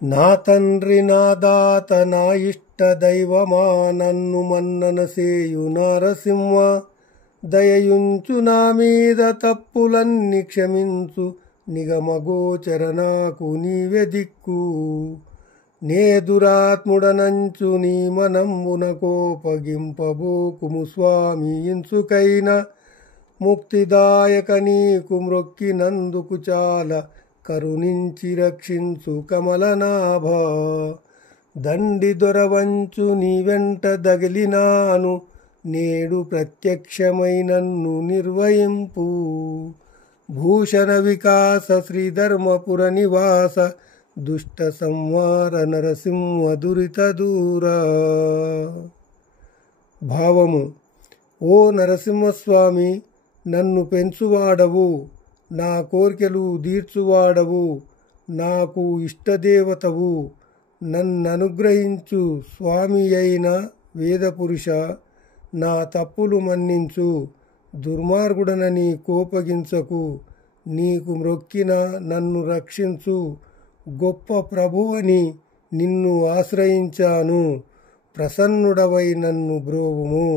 నా తండ్రి నా దాత నా ఇష్ట దైవమా నన్ను మన్నన సేయు నారసింహ దయయుంచు నా మీద తప్పులన్నీ క్షమించు నిగమగోచర నాకు నీవే దిక్కు నే దురాత్ముడనంచు నీ మనంబున కోపగింపబోకుము స్వామి ఇంచుకైన ముక్తిదాయక నీకు మ్రొక్కినందుకు చాలా కరుణించి రక్షించు కమలనాభ దండి దొరవంచు నీ వెంట దగిలినాను నేడు ప్రత్యక్షమై నన్ను నిర్వహింపు భూషణ వికాస శ్రీధర్మపుర నివాస దుష్ట సంహార నరసింహ దురిత దూర. భావము: ఓ నరసింహస్వామి, నన్ను పెంచువాడవు, నా కోర్కెలు తీర్చువాడవు, నాకు ఇష్టదేవతవు, నన్ననుగ్రహించు స్వామి అయిన వేదపురుష, నా తప్పులు మన్నించు, దుర్మార్గుడనని కోపగించకు, నీకు మ్రొక్కిన నన్ను రక్షించు, గొప్ప ప్రభువని నిన్ను ఆశ్రయించాను, ప్రసన్నుడవై నన్ను బ్రోవుము.